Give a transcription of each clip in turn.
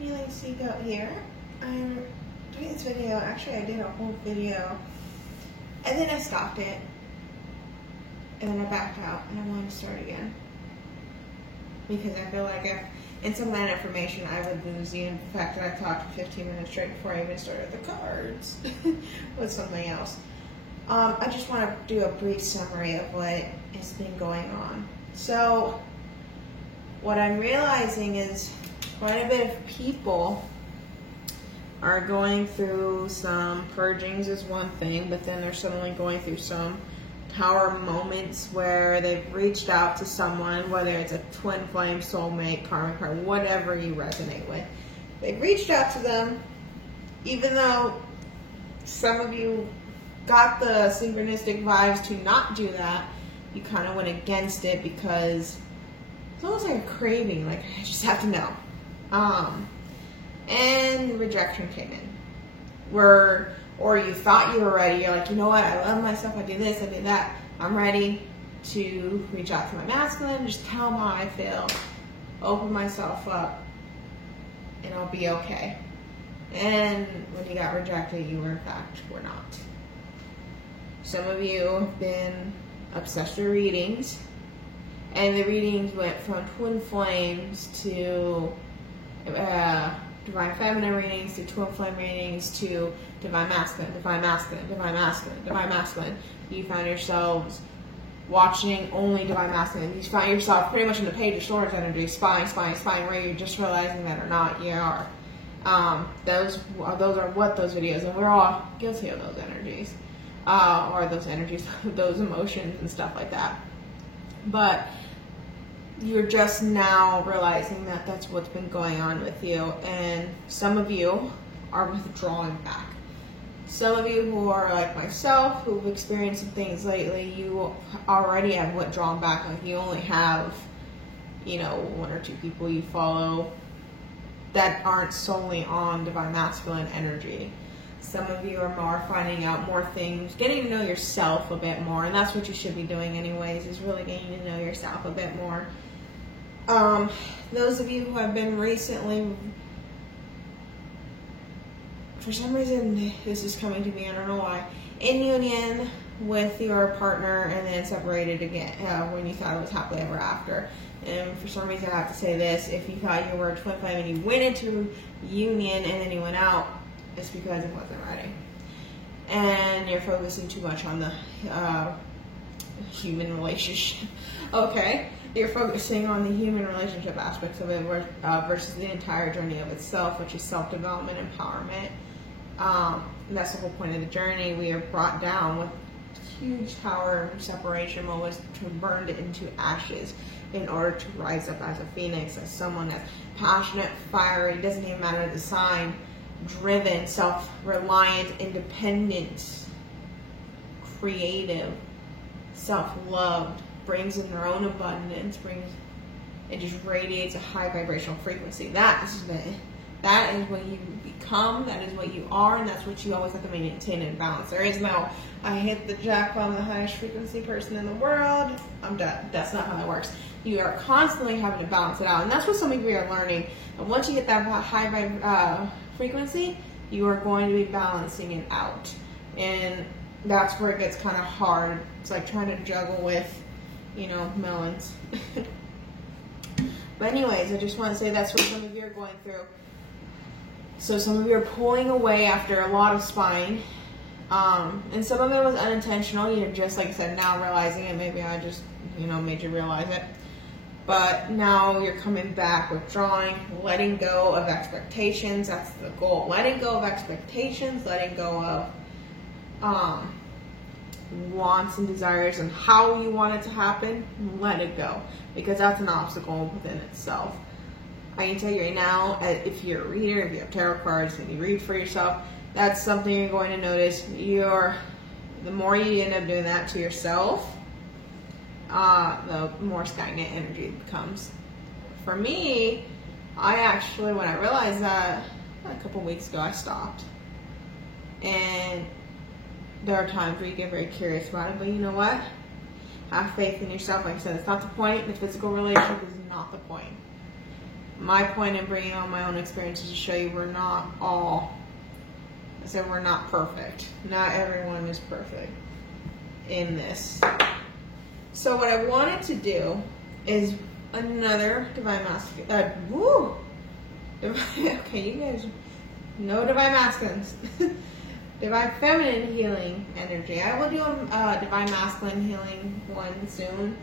Healing Seagoat here. I'm doing this video, actually I did a whole video, and then I stopped it, and then I backed out, and I wanted to start again. Because I feel like in some of that information I would lose the fact that I talked for 15 minutes straight before I even started the cards with something else. I just want to do a brief summary of what has been going on. So, what I'm realizing is quite a bit of people are going through some purgings is one thing, but then they're suddenly going through some power moments where they've reached out to someone, whether it's a twin flame, soulmate, karmic partner, whatever you resonate with. They've reached out to them, even though some of you got the synchronistic vibes to not do that, you kind of went against it because it's almost like a craving, like I just have to know. And rejection came in. Or you thought you were ready, you're like, you know what, I love myself, I do this, I do that, I'm ready to reach out to my masculine, just tell them how I feel, open myself up, and I'll be okay. And when you got rejected, you were in fact were not. Some of you have been obsessed with readings, and the readings went from twin flames to divine feminine readings to twin flame readings to divine masculine, divine masculine, divine masculine, divine masculine. You found yourselves watching only divine masculine. You found yourself pretty much in the Page of Swords energy, spying, where you're just realizing that or not, you are. Those are what those videos, and we're all guilty of those energies, or those energies, those emotions and stuff like that. But you're just now realizing that that's what's been going on with you, and some of you are withdrawing back. Some of you who are like myself, who've experienced some things lately, you already have withdrawn back. Like you only have, one or two people you follow that aren't solely on divine masculine energy. Some of you are more finding out more things, getting to know yourself a bit more, and that's what you should be doing anyways, is really getting to know yourself a bit more. Those of you who have been recently, for some reason this is coming to me, I don't know why, in union with your partner and then separated again when you thought it was happily ever after. And for some reason I have to say this, if you thought you were a twin flame and you went into union and then you went out, it's because it wasn't ready. And you're focusing too much on the human relationship. Okay? You're focusing on the human relationship aspects of it versus the entire journey of itself, which is self-development, empowerment. And that's the whole point of the journey. We are brought down with huge tower separation moments to burn it into ashes in order to rise up as a phoenix, as someone that's passionate, fiery, doesn't even matter the sign, driven, self-reliant, independent, creative, self-loved, brings in their own abundance, it just radiates a high vibrational frequency. That is what you become, that is what you are, and that's what you always have to maintain in balance. There is no, I hit the jackpot, I'm the highest frequency person in the world, I'm done. That's not how that works. You are constantly having to balance it out, and that's what some of you are learning. And once you get that high frequency, you are going to be balancing it out. And that's where it gets kind of hard. It's like trying to juggle with, melons. But anyways, I just want to say that's what some of you are going through. So some of you are pulling away after a lot of spying. And some of it was unintentional. You're just, like I said, now realizing it. Maybe I just, made you realize it. But now you're coming back, withdrawing, letting go of expectations. That's the goal. Letting go of expectations, letting go of wants and desires and how you want it to happen. Let it go, because that's an obstacle within itself. I can tell you right now, if you're a reader, if you have tarot cards and you read for yourself, that's something you're going to notice. The more you end up doing that to yourself, the more stagnant energy it becomes. For me, when I realized that a couple weeks ago, I stopped. And there are times where you get very curious about it, but you know what? Have faith in yourself. Like I said, it's not the point. The physical relationship is not the point. my point in bringing on my own experiences to show you we're not all, I said we're not perfect. Not everyone is perfect in this. So what I wanted to do is another Divine Masculine. Okay, you guys know Divine Masculines. Divine Feminine healing energy. I will do a Divine Masculine healing one soon.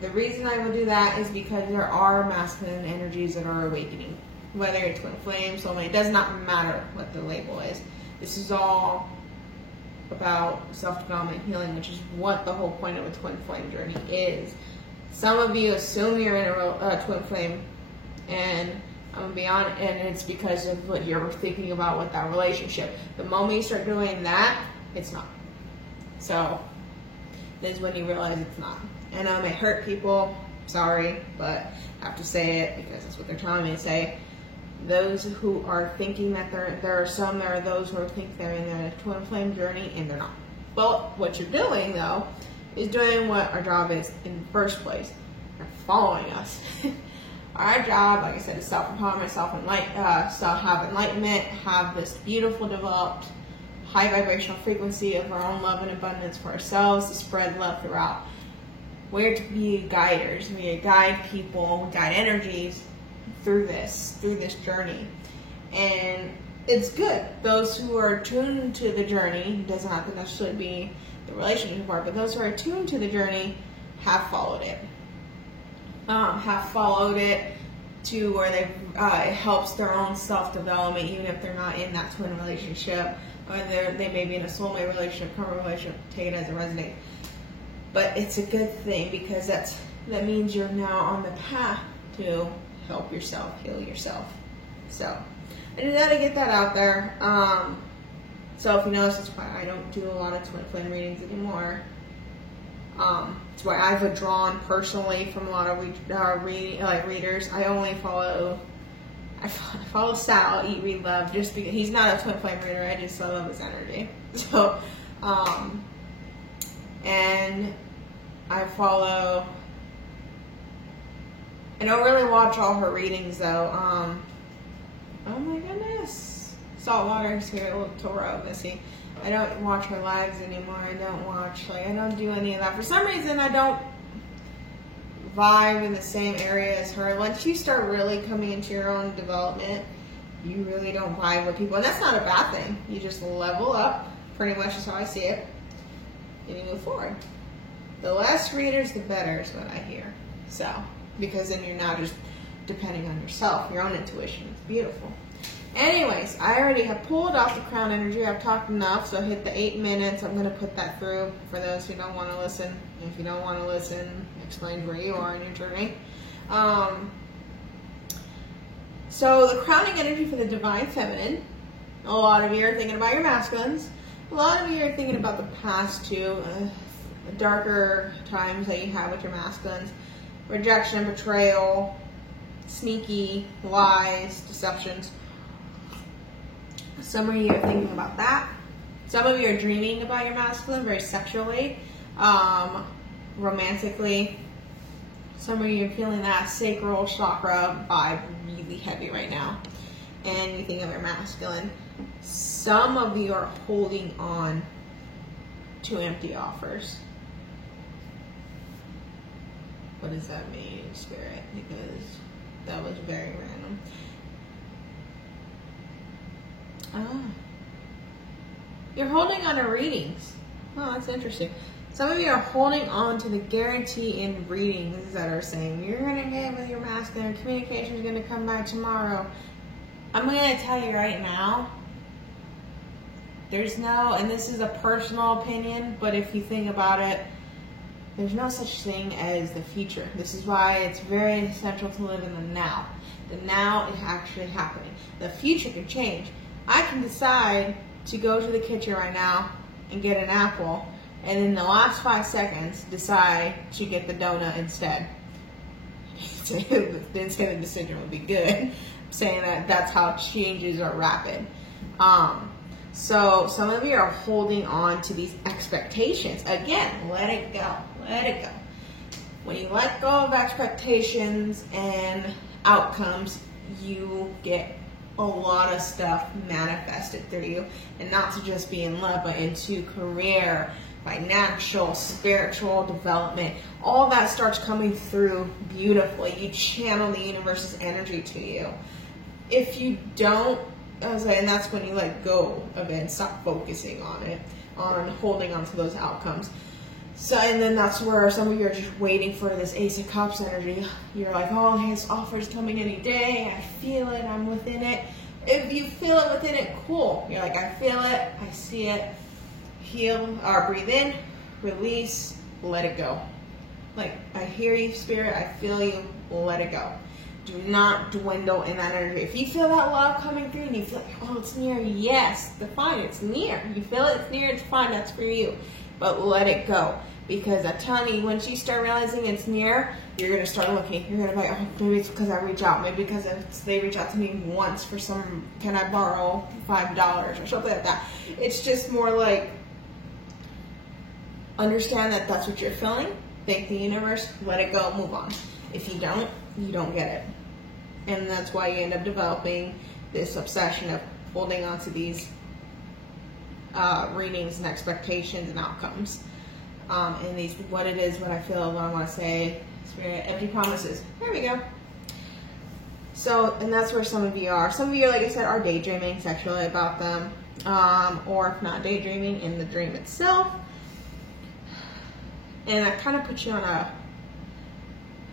The reason I will do that is because there are masculine energies that are awakening. Whether it's twin flame, soulmate, it does not matter what the label is. This is all about self-development healing, which is what the whole point of a twin flame journey is. Some of you assume you're in a twin flame, and I'm gonna be honest, and it's because of what you're thinking about with that relationship. The moment you start doing that, it's not. So this is when you realize it's not. And it may hurt people, sorry, but I have to say it because that's what they're telling me to say. Those who are thinking that there are those who think they're in a twin flame journey, and they're not. Well, what you're doing though is doing what our job is in the first place. You're following us. Our job, like I said, is self-empowerment, have enlightenment, have this beautiful, developed, high vibrational frequency of our own love and abundance for ourselves to spread love throughout. We're to be guiders. We guide people, guide energies through this journey. And it's good. Those who are tuned to the journey, it doesn't have to necessarily be the relationship part, but those who are tuned to the journey have followed it. To where it helps their own self-development, even if they're not in that twin relationship, or they may be in a soulmate relationship, karma relationship, take it as it resonates. But it's a good thing because that means you're now on the path to help yourself, heal yourself. So I just had to get that out there. So if you notice, that's why I don't do a lot of twin flame readings anymore. It's why I've withdrawn personally from a lot of readers. I only follow Sal, Eat, Read, Love, just because he's not a twin flame reader. I just love his energy. So, and I don't really watch all her readings though. Oh my goodness. Saltwater's here, a little Toro, Missy. I don't watch her lives anymore. I don't do any of that. For some reason, I don't vibe in the same area as her. Once you start really coming into your own development, you really don't vibe with people. And that's not a bad thing. You just level up, pretty much is how I see it, and you move forward. The less readers, the better is what I hear. So, because then you're not just depending on yourself, your own intuition. It's beautiful. Anyways, I already have pulled off the crown energy. I've talked enough, so I hit the 8 minutes. I'm going to put that through for those who don't want to listen. If you don't want to listen, explain where you are in your journey. So the crowning energy for the Divine Feminine, a lot of you are thinking about your masculines. A lot of you are thinking about the past too, darker times that you have with your masculines. Rejection, betrayal, sneaky lies, deceptions. Some of you are thinking about that. Some of you are dreaming about your masculine very sexually, romantically. Some of you are feeling that sacral chakra vibe really heavy right now. And you think of your masculine. Some of you are holding on to empty offers. What does that mean, Spirit? Because that was very random. You're holding on to readings. Oh, that's interesting. Some of you are holding on to the guarantee in readings that are saying you're going to get with your masculine, communication is going to come back tomorrow. I'm going to tell you right now, there's no, and this is a personal opinion, but if you think about it, there's no such thing as the future. This is why it's very essential to live in the now. The now is actually happening. The future can change. I can decide to go to the kitchen right now and get an apple, and in the last 5 seconds decide to get the donut instead. Didn't say the decision would be good. I'm saying that that's how changes are rapid. So some of you are holding on to these expectations. Again, let it go. Let it go. When you let go of expectations and outcomes, you get a lot of stuff manifested through you, and not to just be in love, but into career, financial, spiritual development. All that starts coming through beautifully. You channel the universe's energy to you. If you don't, and that's when you let go of it and stop focusing on it, on holding on to those outcomes. So, and then that's where some of you are just waiting for this Ace of Cups energy. You're like, oh, his offer's coming any day. I feel it. I'm within it. If you feel it within it, cool. You're like, I feel it. I see it. Heal, or breathe in, release, let it go. Like, I hear you, Spirit. I feel you. Let it go. Do not dwindle in that energy. If you feel that love coming through and you feel like, oh, it's near, yes, fine, it's near. You feel it, it's near, it's fine, that's for you. But let it go. Because I'm telling you, once you start realizing it's near, you're going to start looking. You're going to be like, oh, maybe it's because I reach out. Maybe because they reach out to me once for some, can I borrow $5 or something like that. It's just more like, understand that that's what you're feeling. Thank the universe. Let it go. Move on. If you don't get it. And that's why you end up developing this obsession of holding on to these readings and expectations and outcomes. And these, what it is, what I feel, what I want to say, Spirit, empty promises. There we go. So, and that's where some of you are. Some of you, like I said, are daydreaming sexually about them. Or if not daydreaming, in the dream itself. And I kind of put you on a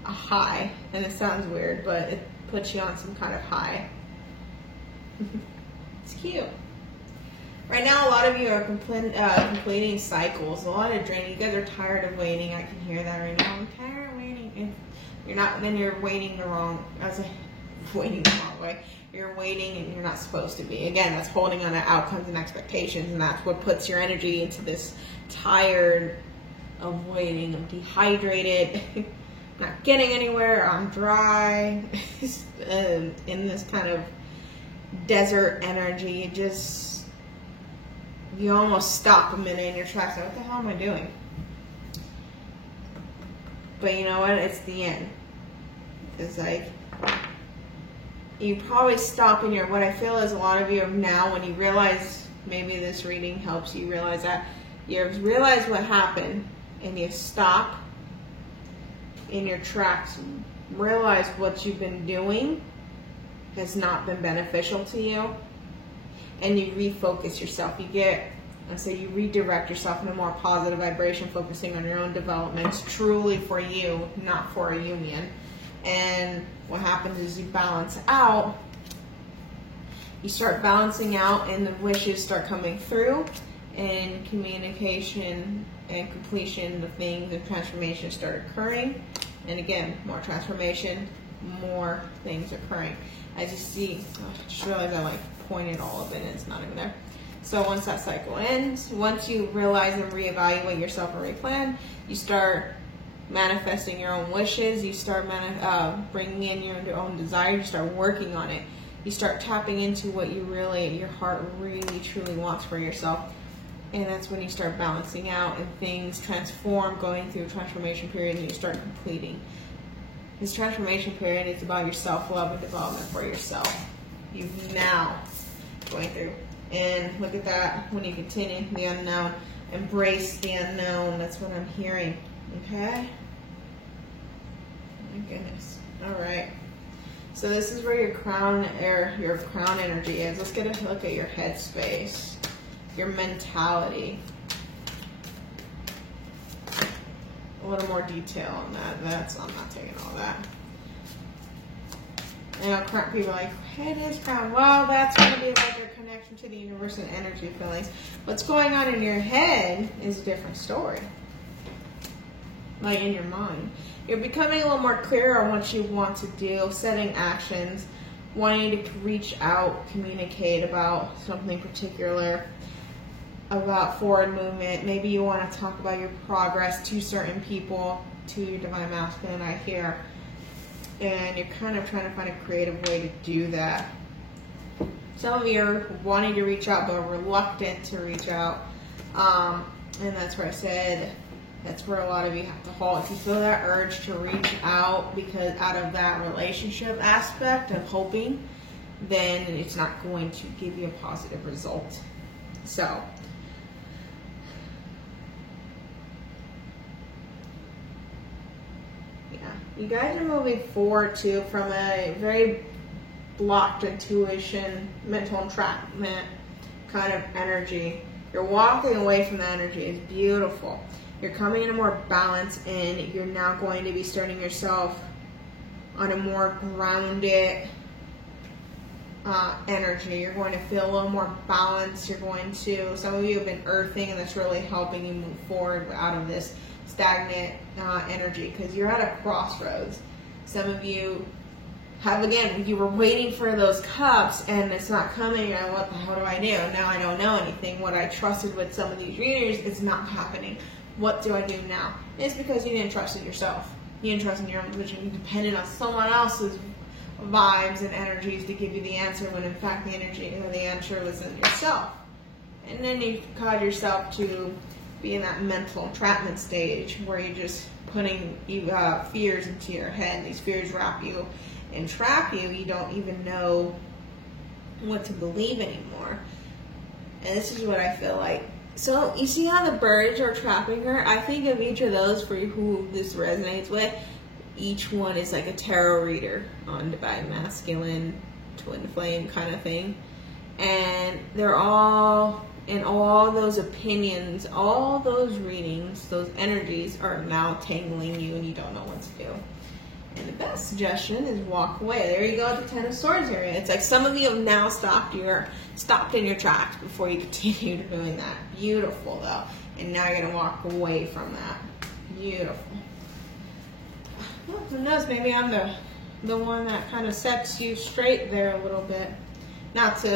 high, and it sounds weird, but it puts you on some kind of high. It's cute. Right now, a lot of you are completing cycles, a lot of draining. You guys are tired of waiting. I can hear that right now. I'm tired of waiting. And you're not. Then you're waiting the wrong. I was like, waiting the wrong way. You're waiting, and you're not supposed to be. Again, that's holding on to outcomes and expectations, and that's what puts your energy into this tired of waiting. I'm dehydrated. Not getting anywhere. I'm dry. In this kind of desert energy, you almost stop a minute in your tracks. Like, what the hell am I doing? But you know what? It's the end. It's like, you probably stop in your, what I feel is a lot of you now, when you realize, maybe this reading helps you realize that, you realize what happened, and you stop in your tracks, realize what you've been doing has not been beneficial to you, and you refocus yourself. You redirect yourself in a more positive vibration, focusing on your own development, truly for you, not for a union. And what happens is you balance out. You start balancing out, and the wishes start coming through, and communication and completion of things and transformation start occurring. And again, more transformation, more things occurring. I just realized I pointed all of it and it's not even there. So once that cycle ends, once you realize and reevaluate yourself and replan, you start manifesting your own wishes. You start bringing in your own desires. You start working on it. You start tapping into what your heart really, truly wants for yourself. And that's when you start balancing out and things transform, going through a transformation period, and you start completing. This transformation period is about your self-love and development for yourself. You've now going through. And look at that, when you continue the unknown, embrace the unknown. That's what I'm hearing. Okay? My goodness. All right. So this is where your crown energy is. Let's get a look at your head space, your mentality. A little more detail on that. I'm not taking all that. You know, people are like, hey, it is crown. Well, that's going to be like your connection to the universe and energy feelings. What's going on in your head is a different story. Like in your mind. You're becoming a little more clear on what you want to do, setting actions, wanting to reach out, communicate about something particular, about forward movement. Maybe you want to talk about your progress to certain people, to your divine masculine, I hear. And you're kind of trying to find a creative way to do that. Some of you are wanting to reach out but reluctant to reach out. And that's where I said, That's where a lot of you have to halt. If you feel that urge to reach out because out of that relationship aspect of hoping, then it's not going to give you a positive result. So, yeah, you guys are moving forward too from a very blocked intuition, mental entrapment kind of energy. You're walking away from the energy. It's beautiful. You're coming in a more balance, and you're now going to be starting yourself on a more grounded energy. You're going to feel a little more balanced. You're going to, some of you have been earthing, and that's really helping you move forward out of this stagnant energy, because you're at a crossroads. Some of you have, again, you were waiting for those cups and it's not coming, and what the hell do I do? Now I don't know anything. What I trusted with some of these readers is not happening. What do I do now? It's because you didn't trust in yourself. You didn't trust in your own intuition. You depended on someone else's vibes and energies to give you the answer, when in fact the energy or the answer was in yourself. And then you cause yourself to be in that mental entrapment stage where you're just putting fears into your head. These fears wrap you and trap you. You don't even know what to believe anymore. And this is what I feel like. So you see how the birds are trapping her? I think of each of those, for who this resonates with, each one is like a tarot reader on Divine Masculine, Twin Flame kind of thing. And they're all, and all those opinions, all those readings, those energies are now tangling you, and you don't know what to do. And the best suggestion is walk away. There you go, the Ten of Swords area. It's like some of you have now stopped in your tracks before you continue doing that. Beautiful, though. And now you're going to walk away from that. Beautiful. Well, who knows? Maybe I'm the one that kind of sets you straight there a little bit. Not in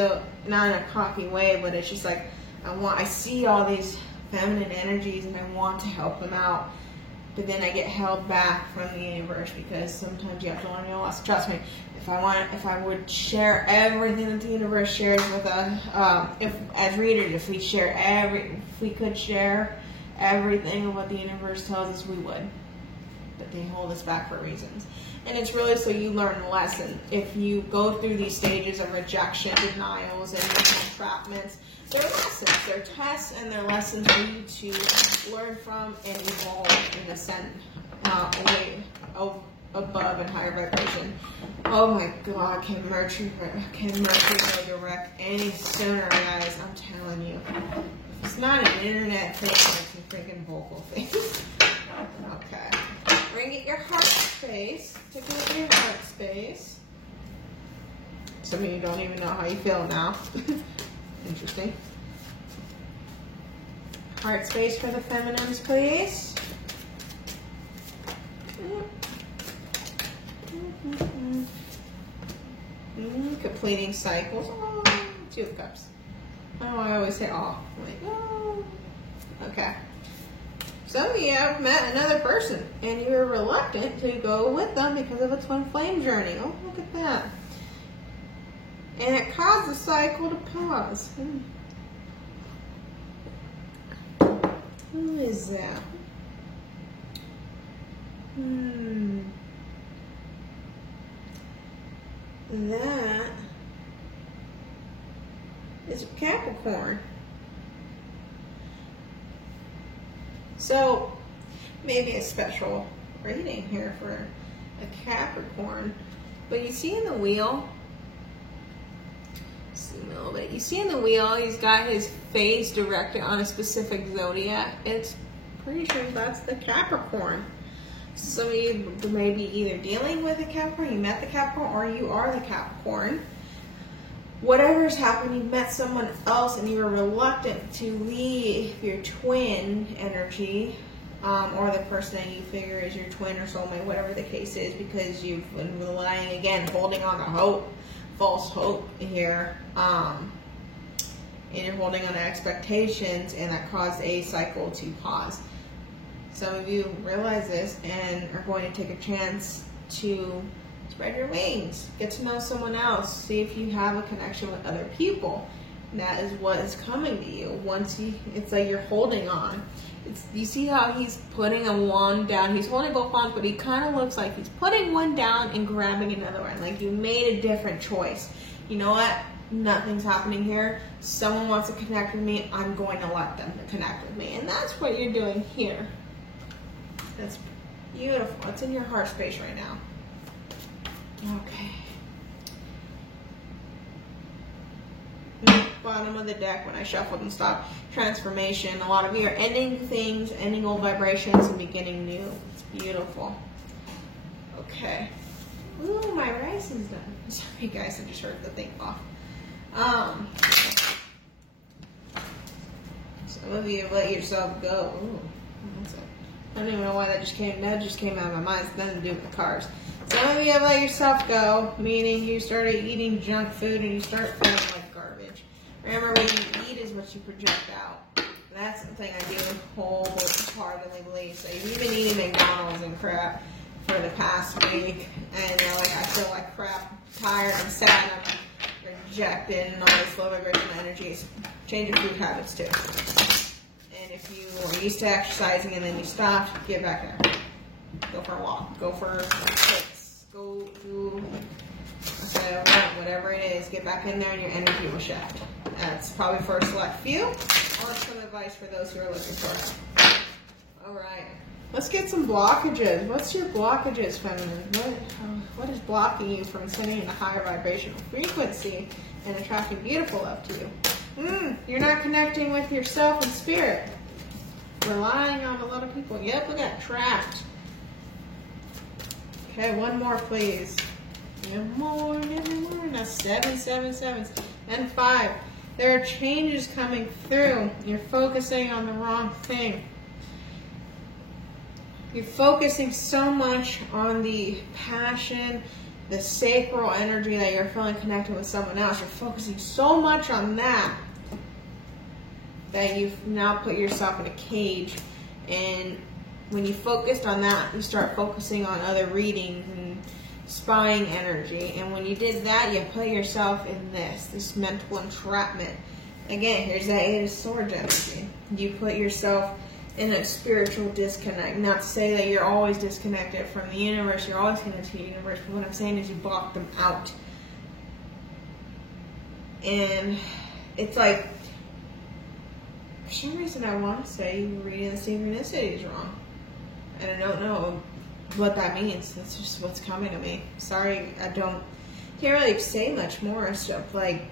a cocky way, but it's just like I see all these feminine energies and I want to help them out. But then I get held back from the universe, because sometimes you have to learn your lesson. Trust me, if I would share everything that the universe shares with us, as readers, if we could share everything of what the universe tells us, we would. But they hold us back for reasons. And it's really so you learn a lesson. If you go through these stages of rejection, denials, and entrapments, they're lessons. They're tests, and they're lessons for you to learn from and evolve and ascend way above and higher vibration. Oh my God, can Mercury go direct any sooner, guys? I'm telling you. If it's not an internet thing, it's a freaking vocal thing. Okay. Bring it your heart space. Take a look at your heart space. Some of you don't even know how you feel now. Interesting. Heart space for the feminines, please. Completing cycles. Oh, Two of Cups. Oh, I always say, oh. I'm like, oh. Okay. Some of you have met another person, and you're reluctant to go with them because of a twin flame journey. Oh, look at that. And it caused the cycle to pause. Who is that? That is a Capricorn. So, maybe a special reading here for a Capricorn. But you see in the wheel, zoom a little bit. You see in the wheel, he's got his face directed on a specific zodiac. It's pretty sure that's the Capricorn. Some of you may be either dealing with a Capricorn, you met the Capricorn, or you are the Capricorn. Whatever's happened, you've met someone else and you were reluctant to leave your twin energy, or the person that you figure is your twin or soulmate, whatever the case is, because you've been relying, again, holding on to hope, false hope here, and you're holding on to expectations, and that caused a cycle to pause. Some of you realize this and are going to take a chance to spread your wings, get to know someone else, see if you have a connection with other people. And that is what is coming to you. It's like you're holding on. You see how he's putting a wand down? He's holding both wands, but he kind of looks like he's putting one down and grabbing another one. Like you made a different choice. You know what? Nothing's happening here. Someone wants to connect with me. I'm going to let them connect with me. And that's what you're doing here. That's beautiful. It's in your heart space right now. Okay. Bottom of the deck when I shuffled and stopped. Transformation. A lot of you are ending things, ending old vibrations and beginning new. It's beautiful. Okay. Ooh, my rice is done. Sorry guys, I just heard the thing off. Some of you let yourself go. Ooh, that's it. I don't even know why that just came out of my mind. It's nothing to do with the cars. Some of you have let yourself go, meaning you started eating junk food and you start feeling like garbage. Remember, what you eat is what you project out. That's something I do wholeheartedly believe. So you've been eating McDonald's and crap for the past week, and you're like, I feel like crap, I'm tired, I'm sad, I'm rejected, and all this low vibration energies. Change your food habits too. And if you are used to exercising and then you stopped, get back there. Go for a walk. Go for hikes. Go do whatever it is. Get back in there and your energy will shift. That's probably for a select few, or some advice for those who are looking for it. All right. Let's get some blockages. What's your blockages, feminine? What is blocking you from sending a higher vibrational frequency and attracting beautiful love to you? You're not connecting with yourself and spirit. Relying on a lot of people. Yep, we got trapped. Okay, one more, please. Give more, give more. Now 7, 7, 7, and 5. There are changes coming through. You're focusing on the wrong thing. You're focusing so much on the passion, the sacral energy that you're feeling connected with someone else. You're focusing so much on that you've now put yourself in a cage. And when you focused on that, you start focusing on other readings and spying energy. And when you did that, you put yourself in this mental entrapment. Again, here's that Eight of Swords energy. You put yourself in a spiritual disconnect. Not to say that you're always disconnected from the universe, you're always connected to the universe, but what I'm saying is you block them out. And it's like, for some reason I want to say you're reading the synchronicities wrong. And I don't know what that means. That's just what's coming to me. Sorry, I can't really say much more except like,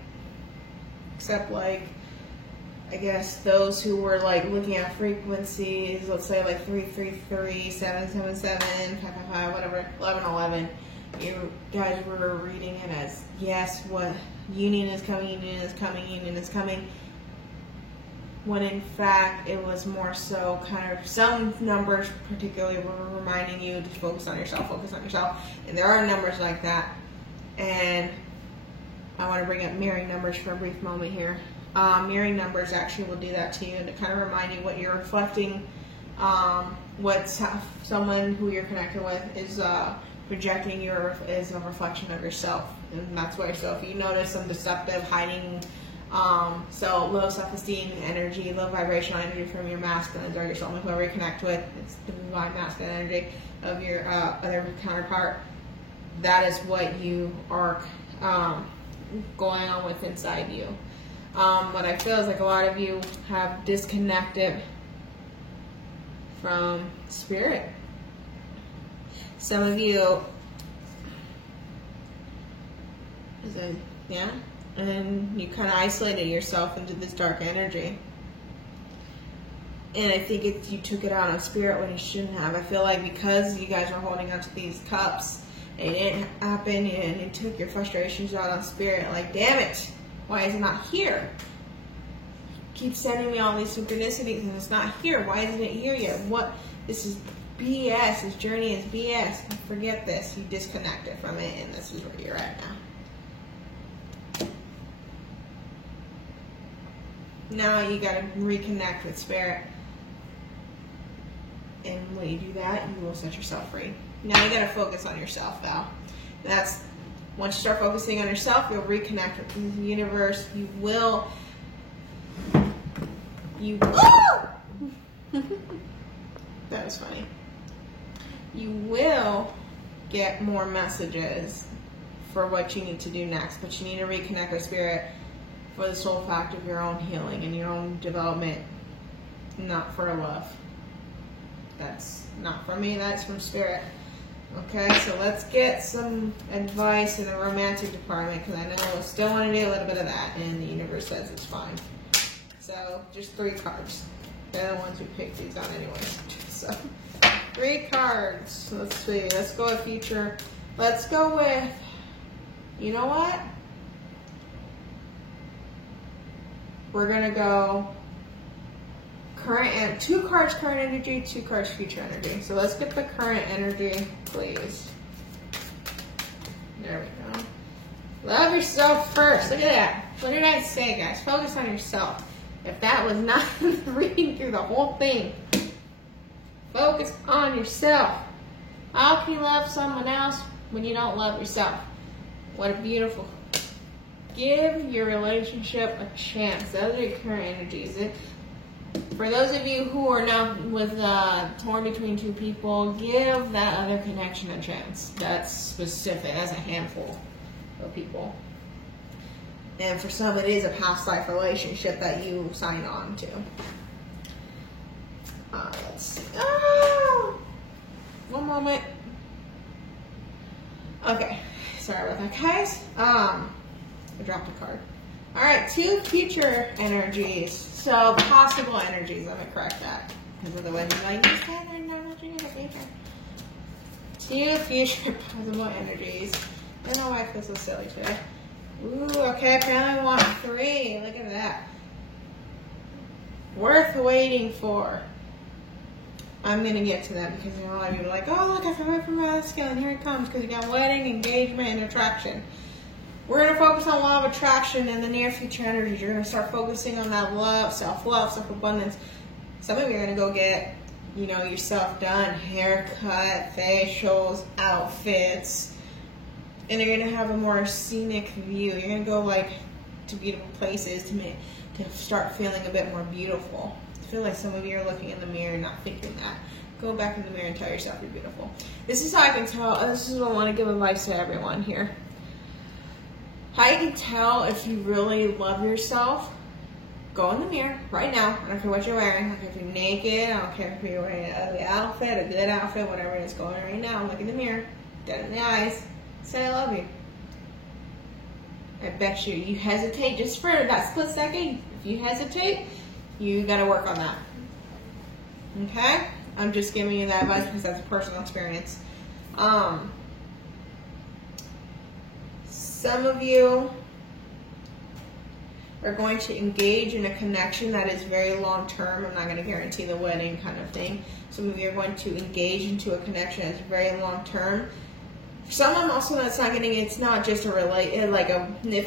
I guess those who were like looking at frequencies, let's say like 333, 777, 555, whatever, 1111. You guys were reading it as, yes, what union is coming, union is coming, union is coming. When in fact it was more so kind of some numbers particularly were reminding you to focus on yourself. And there are numbers like that. And I want to bring up mirroring numbers for a brief moment here. Mirroring numbers actually will do that to you, and to kind of remind you what you're reflecting, what someone who you're connected with is projecting is a reflection of yourself. And that's where, so if you notice some deceptive, hiding, so low self-esteem energy, low vibrational energy from your masculine or your soulmate, whoever you connect with, it's the divine masculine energy of your other counterpart. That is what you are going on with inside you. What I feel is like a lot of you have disconnected from spirit. Some of you, and you kind of isolated yourself into this dark energy. And I think you took it out on spirit when you shouldn't have. I feel like because you guys were holding on to these cups, and it didn't happen, and you took your frustrations out on spirit. Like, damn it, why is it not here? Keep sending me all these synchronicities and it's not here. Why isn't it here yet? What? This is BS. This journey is BS. Forget this. You disconnected from it, and this is where you're at now. Now you got to reconnect with spirit. And when you do that, you will set yourself free. Now you got to focus on yourself, Val. That's, once you start focusing on yourself, you'll reconnect with the universe. You will That was funny. You will get more messages for what you need to do next, but you need to reconnect with spirit for the sole fact of your own healing and your own development, not for love. That's not from me, that's from spirit. Okay, so let's get some advice in the romantic department, because I know I still want to do a little bit of that, and the universe says it's fine. So, just 3 cards. They're the ones who picked these on anyways. So, 3 cards. Let's see. Let's go with future. Let's go with, you know what? We're going to go current and 2 cards current energy, 2 cards future energy. So let's get the current energy, please. There we go. Love yourself first. Look at that. What did I say, guys? Focus on yourself. If that was not reading through the whole thing, focus on yourself. How can you love someone else when you don't love yourself? What a beautiful. Give your relationship a chance. Those are your current energies. For those of you who are now with torn between 2 people, give that other connection a chance. That's specific. That's a handful of people. And for some, it is a past life relationship that you sign on to. Let's see. Oh! One moment. Okay. Sorry about that, guys. I dropped a card. All right, 2 future energies. So possible energies. Let me correct that, because otherwise you're like, you said they're not looking at the future. 2 future possible energies. I don't know why I feel so silly today. Ooh, okay. Apparently I want 3. Look at that. Worth waiting for. I'm gonna get to that, because a lot of people are like, oh look, I forgot from my scale, and here it comes, because you got wedding, engagement, and attraction. We're going to focus on law of attraction in the near future energies. You're going to start focusing on that love, self-love, self-abundance. Some of you are going to go get, yourself done. Haircut, facials, outfits. And you're going to have a more scenic view. You're going to go, to beautiful places to start feeling a bit more beautiful. I feel like some of you are looking in the mirror and not thinking that. Go back in the mirror and tell yourself you're beautiful. This is how I can tell. This is what I want to give advice to everyone here. How you can tell if you really love yourself, go in the mirror right now. I don't care what you're wearing. I don't care if you're naked. I don't care if you're wearing an ugly outfit, a good outfit, whatever it is. Go in right now. Look in the mirror. Dead in the eyes. Say I love you. I bet you hesitate just for that split second. If you hesitate, you got to work on that. Okay? I'm just giving you that advice because that's a personal experience. Some of you are going to engage in a connection that is very long-term. I'm not going to guarantee the wedding kind of thing. Some of you are going to engage into a connection that's very long-term. For some, I'm also that's not getting. It's not just a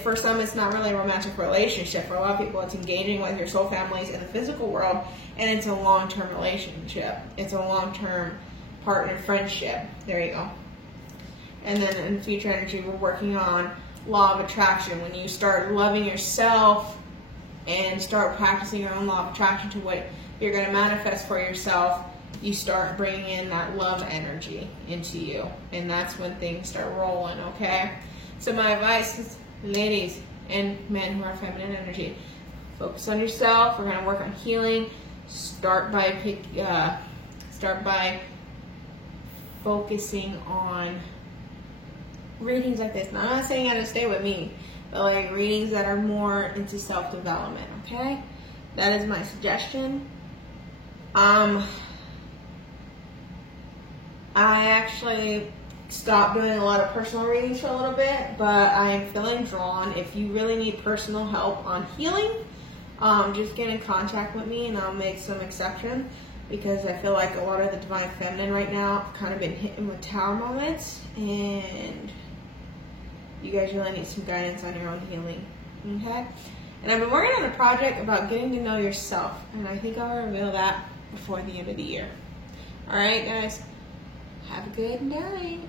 for some, it's not really a romantic relationship. For a lot of people, it's engaging with your soul families in the physical world, and it's a long-term relationship. It's a long-term partner friendship. There you go. And then in future energy, we're working on law of attraction. When you start loving yourself and start practicing your own law of attraction to what you're going to manifest for yourself, you start bringing in that love energy into you. And that's when things start rolling, okay? So my advice is, ladies and men who are feminine energy, focus on yourself. We're going to work on healing. Start by focusing on readings like this. Now, I'm not saying you gotta stay with me, but readings that are more into self-development, okay? That is my suggestion. I actually stopped doing a lot of personal readings for a little bit, but I am feeling drawn. If you really need personal help on healing, just get in contact with me and I'll make some exceptions, because I feel like a lot of the divine feminine right now have kind of been hitting with tower moments, and you guys really need some guidance on your own healing, okay? And I've been working on a project about getting to know yourself, and I think I'll reveal that before the end of the year. All right, guys, have a good night.